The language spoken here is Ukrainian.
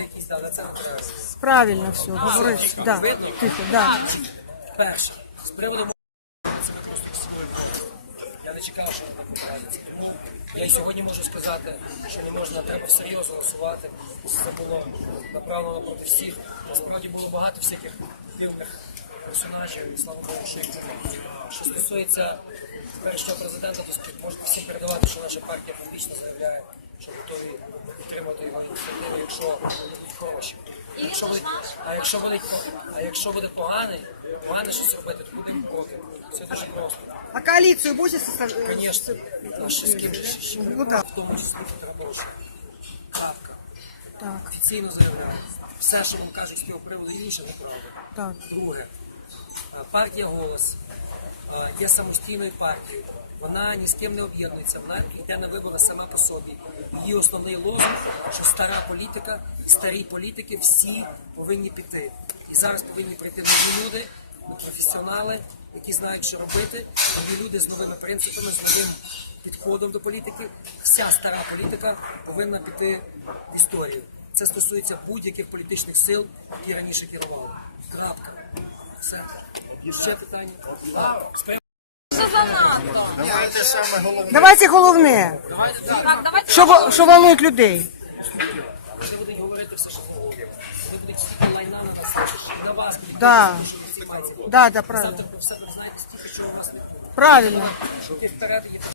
якісь. Правильно все, говори. Да. Видно? Тихо, да. Перше, з приводу це ми просто всі Я не чекав, що вона поправиться. Тому я і сьогодні можу сказати, що не можна, треба серйозно голосувати. Це було направлено проти всіх. Насправді було багато всяких дивних персонажів, і слава Богу, що їх немає. Що стосується першого президента, то можете всім передавати, що наша партія публічно заявляє, готові підтримати його ініціативу, якщо будуть хороші. Якщо буде, а якщо буде, а якщо буде поганий, погане щось робити, то будемо проти. Це дуже просто. А коалицию будете составлять? Конечно, а що з ким же ще? Ну да. В тому числі Петропавловська. Крапка. Так, Офіційно заявляю. Все, що вам кажуть з цього приводу, інше неправда. так. Друге, партія Голос є самостійною партією. Вона ні з ким не об'єднується, вона йде на вибори сама по собі. Її основний лозунг, що стара політика, старі політики всі повинні піти. І зараз повинні прийти нові люди, професіонали, які знають, що робити, нові люди з новими принципами, з новим підходом до політики. Вся стара політика повинна піти в історію. Це стосується будь-яких політичних сил, які раніше керували. Крапка. Все. Ще питання? Давайте саме головне. Давайте головне. Так, давайте Що, ва- що волнують людей? Вони будуть говорити все, що головне. Вони будуть стільки лайна на вас, і на вас будуть Да. що. Да, да, правильно. Завтра ви все знаєте стільки, що у вас не Правильно. Ти вперед є